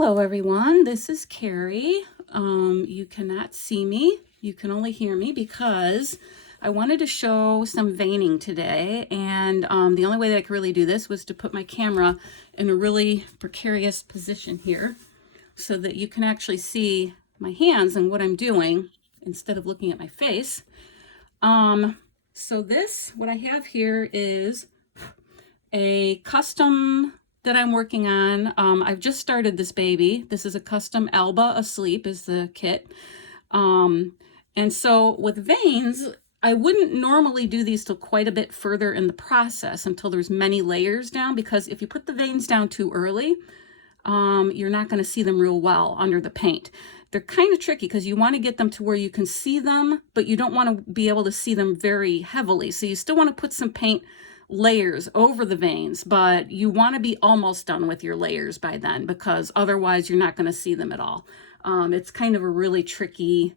Hello everyone, this is Carrie. You cannot see me, you can only hear me because I wanted to show some veining today, and the only way that I could really do this was to put my camera in a really precarious position here so that you can actually see my hands and what I'm doing instead of looking at my face. So what I have here is a custom that I'm working on. I've just started this baby. This is a custom Alba Asleep is the kit. And so with veins, I wouldn't normally do these till quite a bit further in the process until there's many layers down, because if you put the veins down too early, you're not going to see them real well under the paint. They're kind of tricky because you want to get them to where you can see them, but you don't want to be able to see them very heavily. So you still want to put some paint layers over the veins, but you want to be almost done with your layers by then, because otherwise you're not going to see them at all. It's kind of a really tricky,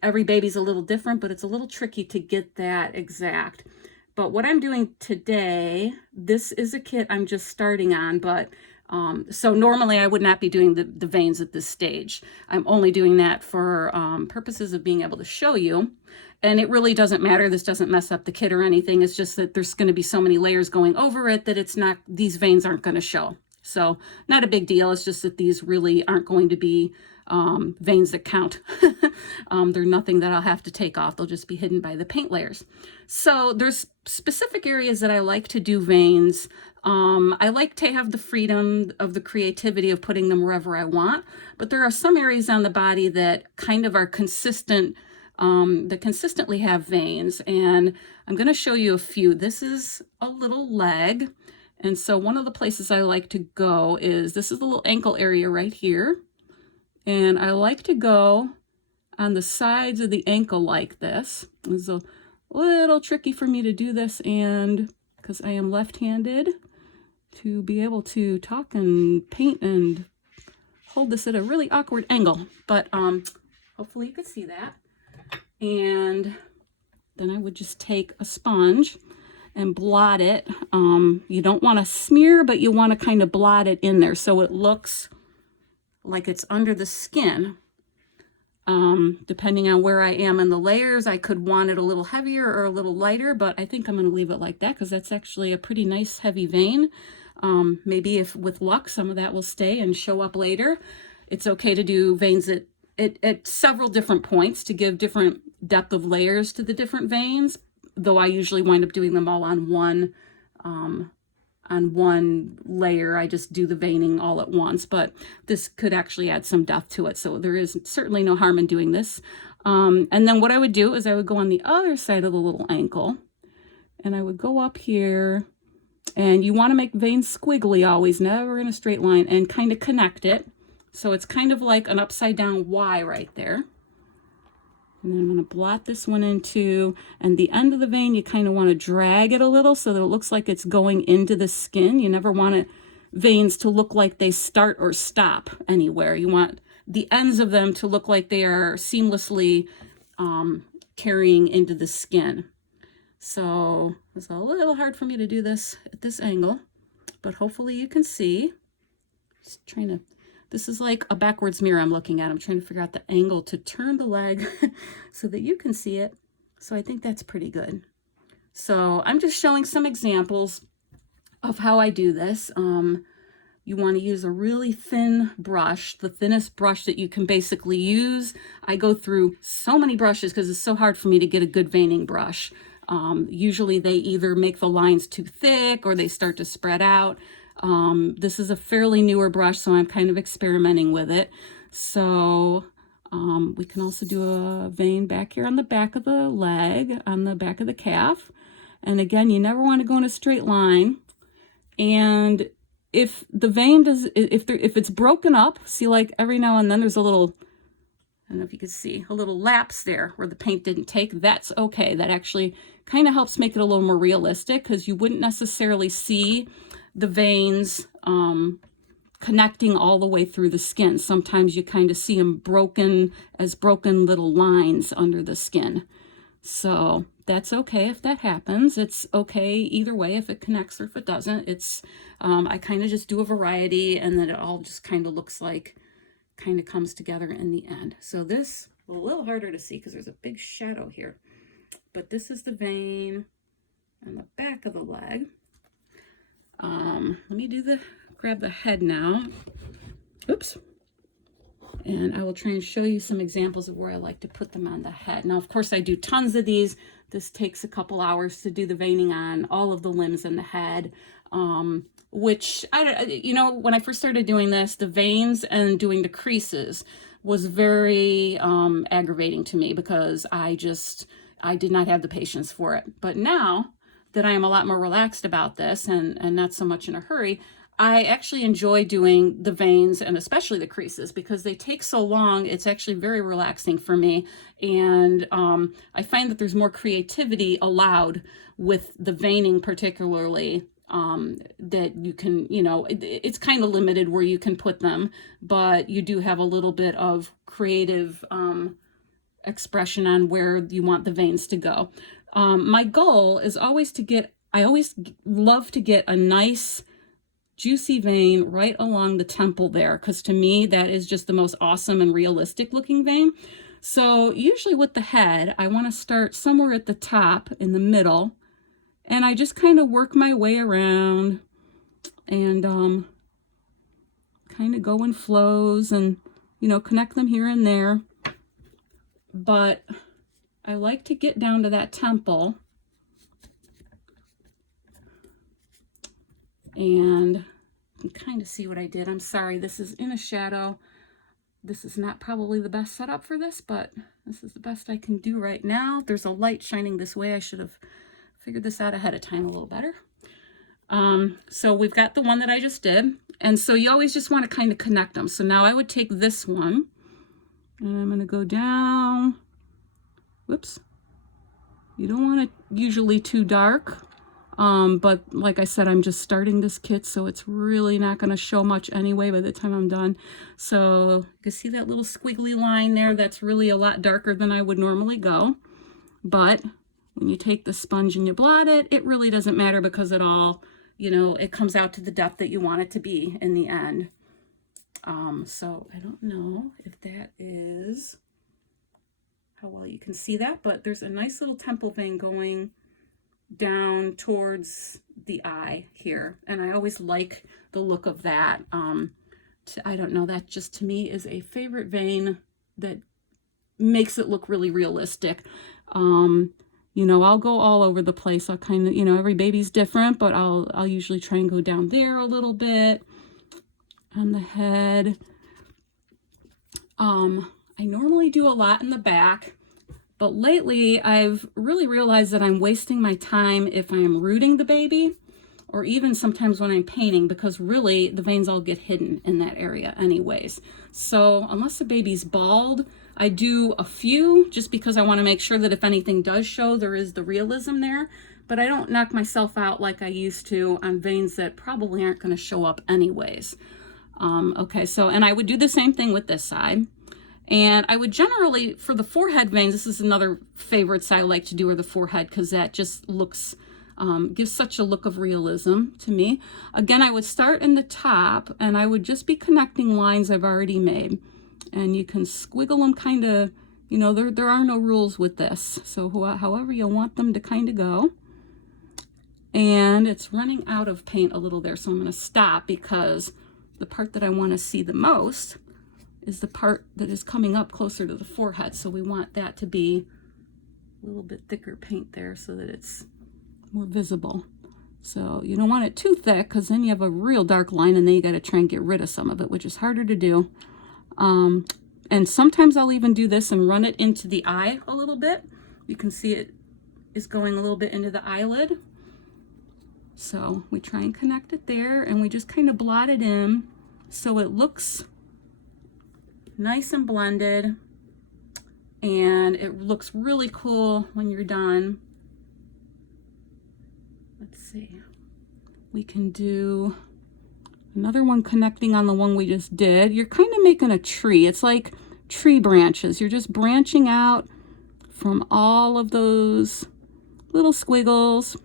every baby's a little different, but it's a little tricky to get that exact. But what I'm doing today, this is a kit I'm just starting on, but so normally I would not be doing the veins at this stage. I'm only doing that for purposes of being able to show you. And it really doesn't matter. This doesn't mess up the kit or anything. It's just that there's going to be so many layers going over it that these veins aren't going to show. So not a big deal. It's just that these really aren't going to be veins that count. They're nothing that I'll have to take off. They'll just be hidden by the paint layers. So there's specific areas that I like to do veins. I like to have the freedom of the creativity of putting them wherever I want, but there are some areas on the body that kind of are consistent, that consistently have veins, and I'm going to show you a few. This is a little leg, and so one of the places I like to go is, this is the little ankle area right here, and I like to go on the sides of the ankle like this. It's a little tricky for me to do this, and because I am left-handed, to be able to talk and paint and hold this at a really awkward angle, but hopefully you could see that. And then I would just take a sponge and blot it. You don't want to smear, but you want to kind of blot it in there so it looks like it's under the skin. Depending on where I am in the layers, I could want it a little heavier or a little lighter, but I think I'm going to leave it like that because that's actually a pretty nice heavy vein. Maybe if with luck, some of that will stay and show up later. It's okay to do veins at several different points to give different depth of layers to the different veins, though I usually wind up doing them all on one layer. I just do the veining all at once, but this could actually add some depth to it, so there is certainly no harm in doing this. And then what I would do is I would go on the other side of the little ankle, and I would go up here, and you want to make veins squiggly always, never in a straight line, and kind of connect it. So it's kind of like an upside down Y right there. And then I'm going to blot this one into, and the end of the vein, you kind of want to drag it a little so that it looks like it's going into the skin. You never want veins to look like they start or stop anywhere. You want the ends of them to look like they are seamlessly carrying into the skin. So it's a little hard for me to do this at this angle, but hopefully you can see. Just trying to, this is like a backwards mirror I'm looking at. I'm trying to figure out the angle to turn the leg so that you can see it. So I think that's pretty good. So I'm just showing some examples of how I do this. You want to use a really thin brush, the thinnest brush that you can basically use. I go through so many brushes because it's so hard for me to get a good veining brush. Usually they either make the lines too thick or they start to spread out. This is a fairly newer brush, so I'm kind of experimenting with it. So we can also do a vein back here on the back of the leg, on the back of the calf. And again, you never want to go in a straight line. And if the vein if it's broken up, see, like every now and then there's a little, I don't know if you can see, a little lapse there where the paint didn't take, that's okay. That actually kind of helps make it a little more realistic, because you wouldn't necessarily see the veins connecting all the way through the skin. Sometimes you kind of see them broken little lines under the skin. So That's okay if that happens. It's okay either way, if it connects or if it doesn't. It's, I kind of just do a variety, and then it all just kind of looks like, kind of comes together in the end. So this, a little harder to see because there's a big shadow here. But this is the vein on the back of the leg. Let me grab the head now. Oops. And I will try and show you some examples of where I like to put them on the head. Now, of course, I do tons of these. This takes a couple hours to do the veining on all of the limbs in the head, which, when I first started doing this, the veins and doing the creases was very aggravating to me because I did not have the patience for it. But now that I am a lot more relaxed about this and not so much in a hurry, I actually enjoy doing the veins and especially the creases because they take so long. It's actually very relaxing for me. And I find that there's more creativity allowed with the veining particularly, that you can, it's kind of limited where you can put them, but you do have a little bit of creative expression on where you want the veins to go. My goal is always I always love to get a nice juicy vein right along the temple there, because to me that is just the most awesome and realistic looking vein. So usually with the head, I want to start somewhere at the top in the middle, and I just kind of work my way around and kind of go in flows and connect them here and there. But I like to get down to that temple. And you can kind of see what I did. I'm sorry, this is in a shadow. This is not probably the best setup for this, but this is the best I can do right now. There's a light shining this way. I should have figured this out ahead of time a little better. So we've got the one that I just did. And so you always just want to kind of connect them. So now I would take this one and I'm going to go down. Whoops. You don't want it usually too dark. But like I said, I'm just starting this kit, so it's really not going to show much anyway by the time I'm done. So you can see that little squiggly line there. That's really a lot darker than I would normally go. But when you take the sponge and you blot it, it really doesn't matter because it all, it comes out to the depth that you want it to be in the end. So I don't know if that is how well you can see that, but there's a nice little temple vein going down towards the eye here, and I always like the look of that. I don't know, that just to me is a favorite vein that makes it look really realistic. I'll go all over the place. I'll kind of, every baby's different, but I'll usually try and go down there a little bit on the head. I normally do a lot in the back. But lately, I've really realized that I'm wasting my time if I'm rooting the baby, or even sometimes when I'm painting, because really the veins all get hidden in that area anyways. So unless the baby's bald, I do a few just because I want to make sure that if anything does show, there is the realism there. But I don't knock myself out like I used to on veins that probably aren't going to show up anyways. Okay, so, and I would do the same thing with this side. And I would generally, for the forehead veins, this is another favorites I like to do, are the forehead, because that just looks, gives such a look of realism to me. Again, I would start in the top, and I would just be connecting lines I've already made. And you can squiggle them kind of, there are no rules with this. So however you want them to kind of go. And it's running out of paint a little there, so I'm going to stop because the part that I want to see the most is the part that is coming up closer to the forehead. So we want that to be a little bit thicker paint there so that it's more visible. So you don't want it too thick because then you have a real dark line and then you got to try and get rid of some of it, which is harder to do. And sometimes I'll even do this and run it into the eye a little bit. You can see it is going a little bit into the eyelid. So we try and connect it there and we just kind of blot it in so it looks nice and blended, and it looks really cool when you're done. Let's see, we can do another one connecting on the one we just did. You're kind of making a tree. It's like tree branches. You're just branching out from all of those little squiggles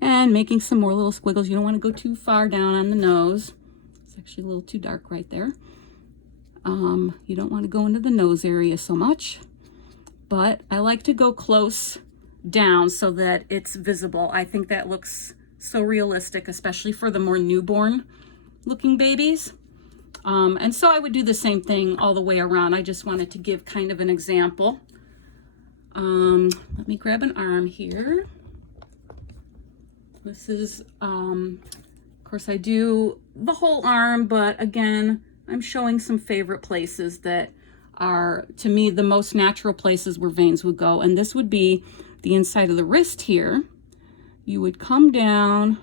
and making some more little squiggles. You don't want to go too far down on the nose. It's actually a little too dark right there. You don't want to go into the nose area so much, but I like to go close down so that it's visible. I think that looks so realistic, especially for the more newborn looking babies. And so I would do the same thing all the way around. I just wanted to give kind of an example. Let me grab an arm here. This is, of course I do the whole arm, but again, I'm showing some favorite places that are, to me, the most natural places where veins would go. And this would be the inside of the wrist here. You would come down.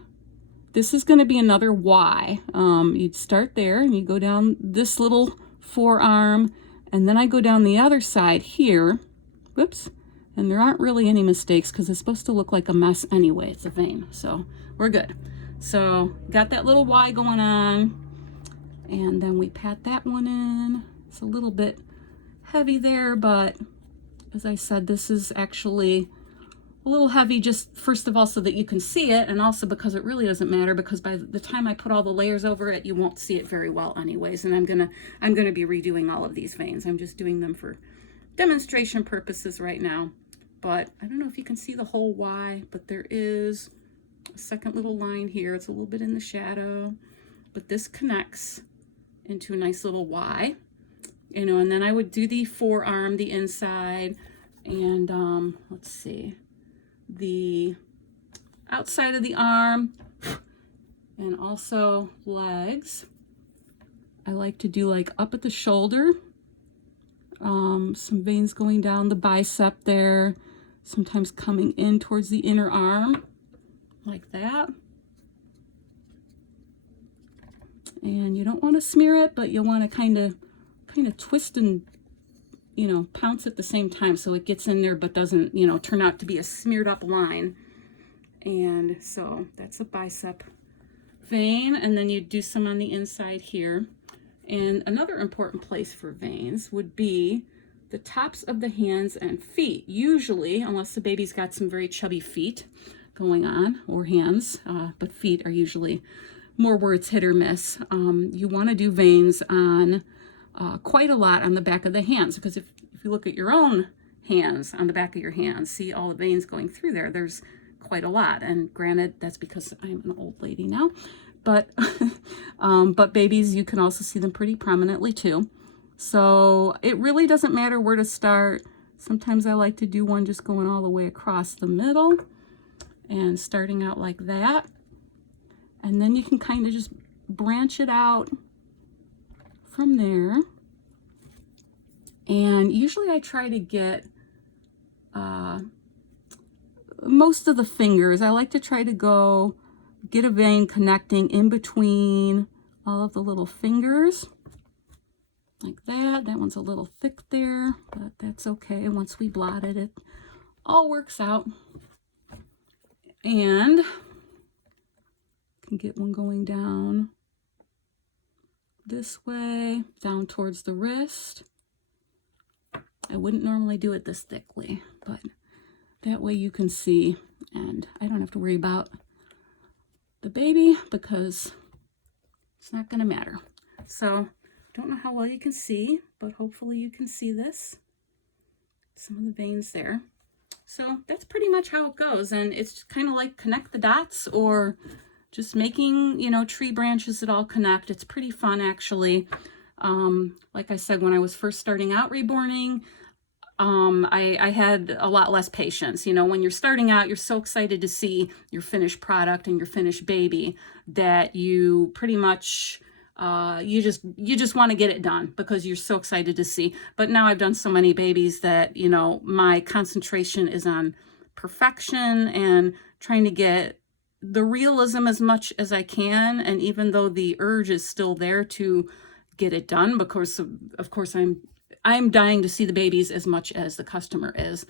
This is going to be another Y. You'd start there and you go down this little forearm, and then I go down the other side here. Whoops. And there aren't really any mistakes because it's supposed to look like a mess anyway. It's a vein, so we're good. So got that little Y going on, and then we pat that one in. It's a little bit heavy there, but as I said, this is actually a little heavy, just first of all so that you can see it, and also because it really doesn't matter, because by the time I put all the layers over it, you won't see it very well anyways. And I'm gonna be redoing all of these veins. I'm just doing them for demonstration purposes right now. But I don't know if you can see the whole Y, but there is a second little line here. It's a little bit in the shadow, but this connects into a nice little Y, you know. And then I would do the forearm, the inside, and let's see, the outside of the arm, and also legs. I like to do like up at the shoulder, some veins going down the bicep there, sometimes coming in towards the inner arm like that. And you don't want to smear it, but you'll want to kind of twist and, you know, pounce at the same time so it gets in there but doesn't, you know, turn out to be a smeared up line. And so that's a bicep vein, and then you do some on the inside here. And another important place for veins would be the tops of the hands and feet. Usually, unless the baby's got some very chubby feet going on, or hands, but feet are usually more where it's hit or miss. You want to do veins on quite a lot on the back of the hands, because if you look at your own hands, on the back of your hands, see all the veins going through there, there's quite a lot. And granted, that's because I'm an old lady now, but but babies, you can also see them pretty prominently too. So it really doesn't matter where to start. Sometimes I like to do one just going all the way across the middle and starting out like that. And then you can kind of just branch it out from there. And usually I try to get most of the fingers. I like to try to get a vein connecting in between all of the little fingers. Like that. That one's a little thick there, but that's okay. Once we blot it, it all works out. And can get one going down this way, down towards the wrist. I wouldn't normally do it this thickly, but that way you can see, and I don't have to worry about the baby because it's not going to matter. So don't know how well you can see, but hopefully you can see this. Some of the veins there. So that's pretty much how it goes. And it's kind of like connect the dots, or just making, you know, tree branches that all connect. It's pretty fun, actually. Like I said, when I was first starting out reborning, I had a lot less patience. You know, when you're starting out, you're so excited to see your finished product and your finished baby that you pretty much you just want to get it done because you're so excited to see. But now I've done so many babies that, you know, my concentration is on perfection and trying to get the realism as much as I can. And even though the urge is still there to get it done, because of course I'm dying to see the babies as much as the customer is.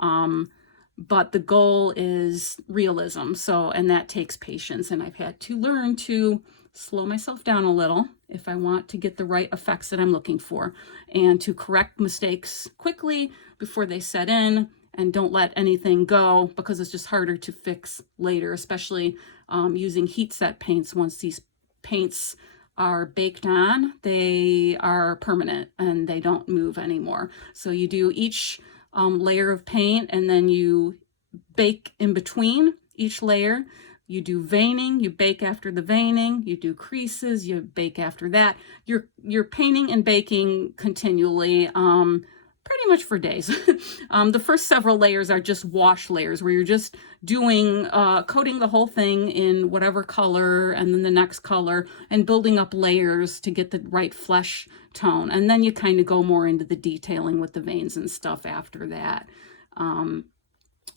But the goal is realism. So, and that takes patience. And I've had to learn to slow myself down a little if I want to get the right effects that I'm looking for, and to correct mistakes quickly before they set in, and don't let anything go, because it's just harder to fix later, especially using heat set paints. Once these paints are baked on, they are permanent and they don't move anymore. So you do each layer of paint, and then you bake in between each layer. You do veining, you bake after the veining, you do creases, you bake after that. You're painting and baking continually, pretty much for days. The first several layers are just wash layers, where you're just doing, coating the whole thing in whatever color, and then the next color, and building up layers to get the right flesh tone. And then you kind of go more into the detailing with the veins and stuff after that.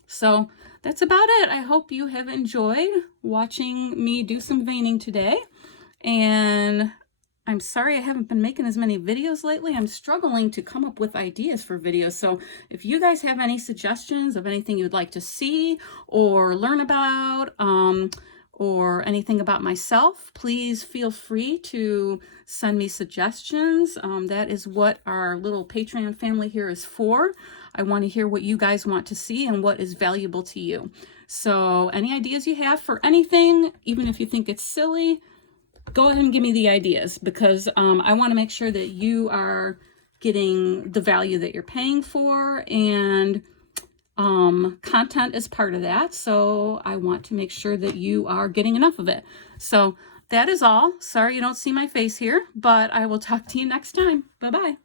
So that's about it. I hope you have enjoyed watching me do some veining today. And I'm sorry I haven't been making as many videos lately. I'm struggling to come up with ideas for videos. So if you guys have any suggestions of anything you'd like to see or learn about, or anything about myself, please feel free to send me suggestions. That is what our little Patreon family here is for. I want to hear what you guys want to see and what is valuable to you. So any ideas you have for anything, even if you think it's silly, go ahead and give me the ideas, because I want to make sure that you are getting the value that you're paying for, and content is part of that. So I want to make sure that you are getting enough of it. So that is all. Sorry you don't see my face here, but I will talk to you next time. Bye-bye.